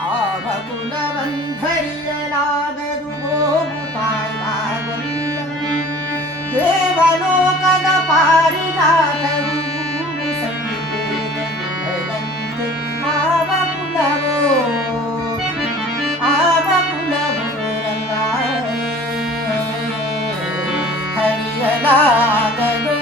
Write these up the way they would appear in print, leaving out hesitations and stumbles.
ಆವಕುಲವಂಧರಿಯಲಾಗದು ಗೋವು ತಾಯ್ವಾಗಲ್ಲ ದೇವಲೋಕದ ಪಾರಿಜಾತವು ಸಂವೇದನಂತೆ ಆವಕುಲವೋ ರಂಗ ಹರಿಯಲಾಗದು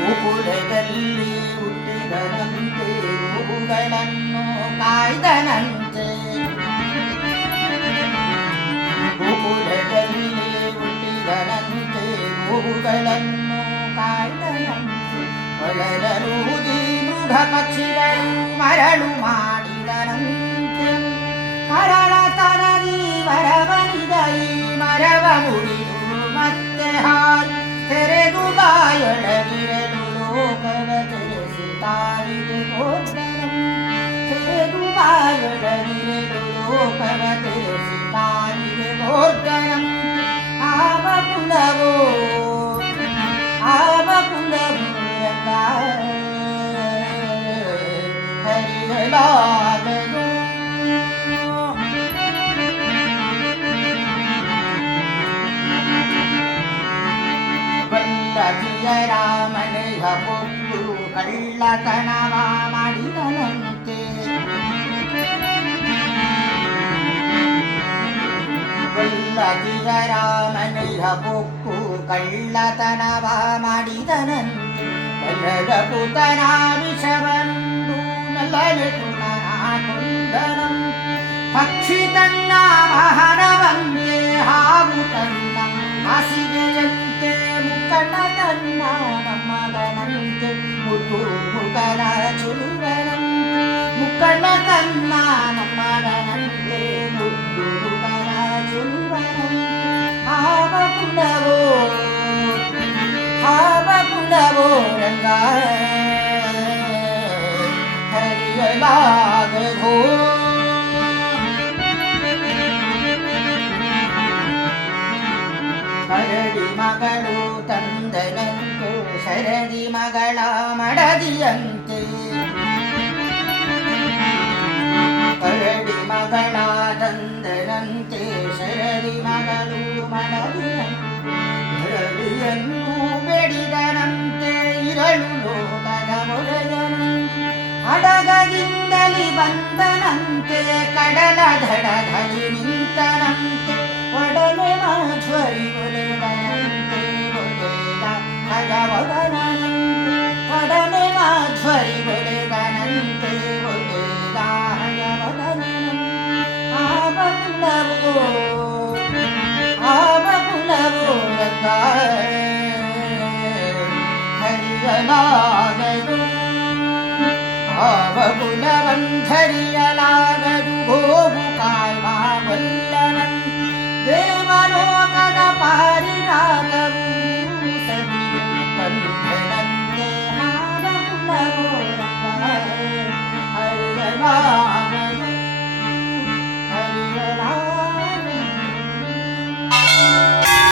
ಗೋಕುಲದಲ್ಲಿ ಹುಟ್ಟಿದನಂತೆ ಗೋವುಗಳನ್ನು ಕಾಯ್ದನಂತೆ ಗೋಕುಲದಲ್ಲಿ ಹುಟ್ಟಿದನಂತೆ ಗೋವುಗಳನ್ನು ಕಾಯ್ದನಂತೆ ಒಳರೂದಿ ಮೃಗ ಪಕ್ಷಿಗಳು ಮರಳು ಮಾಡಿದನಂತೆ ಕರಳತನದಿ ವರವನಿದ ಈ ಮರವ ಮುರಿದು ಮತ್ತೆ ಹಾರಿ ತೆರೆದು ಬಾಯೊಳಗಿರಲು ಲೋಕವ ತೆರೆಸಿ ತಾಳಿಗೆ ಹೋದನಂ ತೆರೆದು ಬಾಯೊಳಗಿರಲು ಲೋಕವ ತೆರೆಸಿ ತಾಳಿಗೆ ಹೋದನಂ ಆವಕುಲವೋ ರಂಗ ಹರಿಯಲಾಗದು ಬಲ್ಲದಿಯ ರಾಮನೆಯ ಪೊಕ್ಕು ಕಳ್ಳತನವ ಮಾಡಿದನಂತೆ ಬಲ್ಲದಿಯ ರಾಮನೆಯ ಪೊಕ್ಕು ಕಳ್ಳತನವ ಮಾಡಿದನಂತೆ ಬಲ್ಲದ ಪುತನ ವಿಷವನುಂಡು ಮೆಲ್ಲನೆ ಪುನಃ ಕೊಂದನಂ ಪಕ್ಷಿ ತನ್ನ ವಾಹನವಂತೆ ಹಾವು ತನ್ನ ಹಾಸಿಗೆಯಂತೆ ಮುಕ್ಕಣ್ಣ ತನ್ನ ಮೊಮ್ಮಗನಂತೆ ಮುದ್ದು ಮುಖನ ಚುರುವನಂ ಮುಕ್ಕಣ್ಣ ತನ್ನ ಮೊಮ್ಮಗನಂತೆ ಮುದ್ದು ಮುಖನ ಚುರುವನಂ ಆವಕುಲವೋ ರಂಗ ಹರಿಯಲಾಗದು ಕರಡಿ ಮಗಳು ತಂದನಂತೆ ಶರದಿ ಮಗಳ ಮಡದಿಯಂತೆ ಕರಡಿ ಮಗಳ ತಂದನಂತೆ ಶರದಿ ಮಗಳು ಮಡದಿಯಂತೆ ಹರಡಿಯನ್ನು ಬೆಡಿದನಂತೆ ಇರಳು ಲೋಕದ ಒಡೆಯನಂತೆ ಅಡಗದಿಂದಲಿ ಬಂದನಂತೆ ಕಡಲ ದಡದಲ್ಲಿ ನಿಂತನಂತೆ ಒಡನೆ ಮಾಧ್ವರಿ ಒಲೆದನಂತೆ ಒಡೆಯ ಹಯವದನಂತೆ ಒಡನೆ ಮಾಧ್ವರಿ ಒಲೆದನಂತೆ ಒಡೆಯ ಹಯವದನಂತೆ ಆವಕುಲವೋ ರಂಗ ಹರಿಯಲಾಗದು ಆವಕುಲವಂಧರಿಯಲಾಗದು ಗೋವು ಕಾಯ್ವ ಬಲ್ಲನಂ ದೇವಲೋಕದ ಪಾರಿಜಾತವು